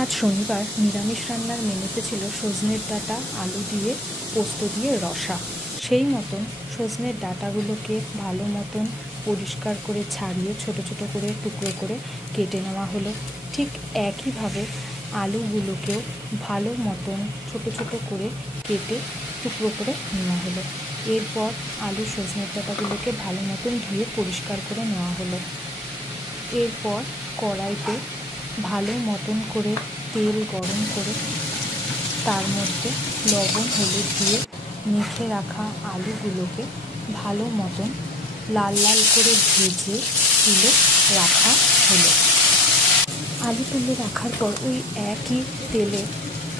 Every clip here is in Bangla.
আজ শনিবার নিরামিষ রান্নার মেনুতে ছিল সজনের ডাঁটা আলু দিয়ে পোস্ত দিয়ে রসা। সেই মতন সজনের ডাঁটাগুলোকে ভালো মতন পরিষ্কার করে ছাড়িয়ে ছোট ছোট করে টুকরো করে কেটে নেওয়া হলো। ঠিক একইভাবে আলুগুলোকেও ভালো মতন ছোট ছোট করে কেটে টুকরো করে নেওয়া হলো। এরপর আলু সজনের ডাঁটাগুলোকে ভালো মতন ধুয়ে পরিষ্কার করে নেওয়া হলো। এরপর কড়াইতে ভালো মতন করে তেল গরম করে তার মধ্যে লবণ হলুদ দিয়ে মেখে রাখা আলুগুলোকে ভালো মতন লাল লাল করে ভেজে তুলে রাখা হলো। আলু তুলে রাখার পর ওই একই তেলে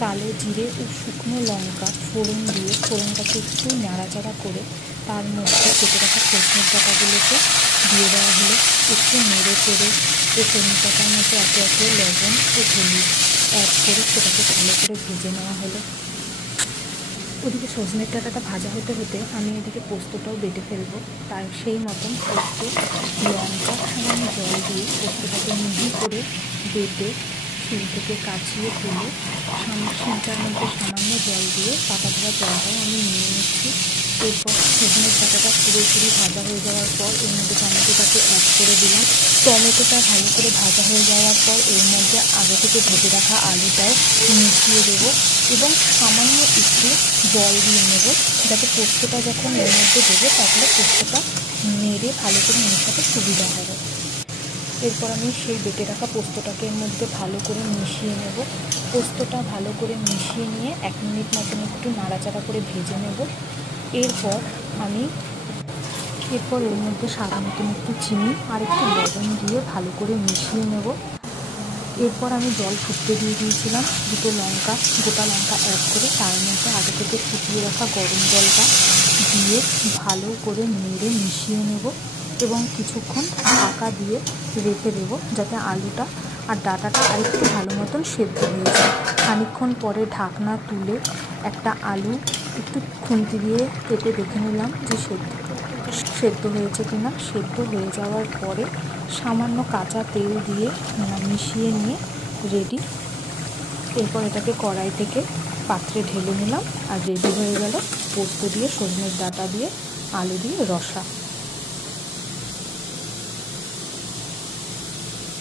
কালো জিরে ও শুকনো লঙ্কা ফোড়ন দিয়ে ফোড়নটাকে একটু নাড়াচাড়া করে তার মধ্যে কেটে রাখা সজনের ডাঁটাগুলোকে দিয়ে দেওয়া হলো। একটু নেড়ে চেড়ে এই সজনের ডাঁটার মধ্যে একে একে লবণ ও হলুদ অ্যাড করে সেটাকে ভালো করে ভেজে নেওয়া হলো। ওদিকে সজনের ডাঁটাটা ভাজা হতে হতে আমি এদিকে পোস্তটাও বেটে ফেলবো। তাই সেই মতন পোস্ত লঙ্কা সামান্য জল দিয়ে পোস্তটাকে মিহি করে বেটে শিল থেকে কাচিয়ে তুলে শিলটার মধ্যে সামান্য জল দিয়ে পাতা ধোয়া জলটাও আমি নিয়ে নিচ্ছি। এরপর সজনের ডাঁটাটা পুরোপুরি ভাজা হয়ে যাওয়ার পর এর মধ্যে টমেটোটাকে অ্যাড করে দিলাম। টমেটোটা ভালো করে ভাজা হয়ে যাওয়ার পর এর মধ্যে আগে থেকে ভেজে রাখা আলুটাও মিশিয়ে দেবো এবং সামান্য একটু জল দিয়ে নেব, যাতে পোস্তটা যখন এর মধ্যে দেবো তাহলে পোস্তটা নেড়ে ভালো করে মেশাতে সুবিধা হবে। এরপর আমি সেই বেটে রাখা পোস্তটাকে এর মধ্যে ভালো করে মিশিয়ে নেব। পোস্তটা ভালো করে মিশিয়ে নিয়ে 1 মিনিট মতন একটু নাড়াচাড়া করে ভেজে নেব। এরপর এর মধ্যে স্বাদ মতন একটু চিনি আর একটু লবণ দিয়ে ভালো করে মিশিয়ে নেব। এরপর আমি জল ফুটতে দিয়ে দিয়েছিলাম, দুটো গোটা লঙ্কা অ্যাড করে তার মধ্যে আগে থেকে ফুটিয়ে রাখা গরম জলটা দিয়ে ভালো করে নেড়ে মিশিয়ে নেব এবং কিছুক্ষণ ঢাকা দিয়ে রেখে দেবো যাতে আলুটা আর ডাঁটাটা আরেকটু ভালো মতন সেদ্ধ হয়ে যায়। খানিকক্ষণ পরে ঢাকনা তুলে একটা আলু একটু খুন্তি দিয়ে কেটে দেখে নিলাম যে সেদ্ধ হয়েছে কিনা। সেদ্ধ হয়ে যাওয়ার পরে সামান্য কাঁচা তেল দিয়ে মিশিয়ে নিয়ে রেডি। এরপর এটাকে কড়াই থেকে পাত্রে ঢেলে নিলাম আর রেডি হয়ে গেল পোস্ত দিয়ে সজনের ডাঁটা দিয়ে আলু দিয়ে রসা।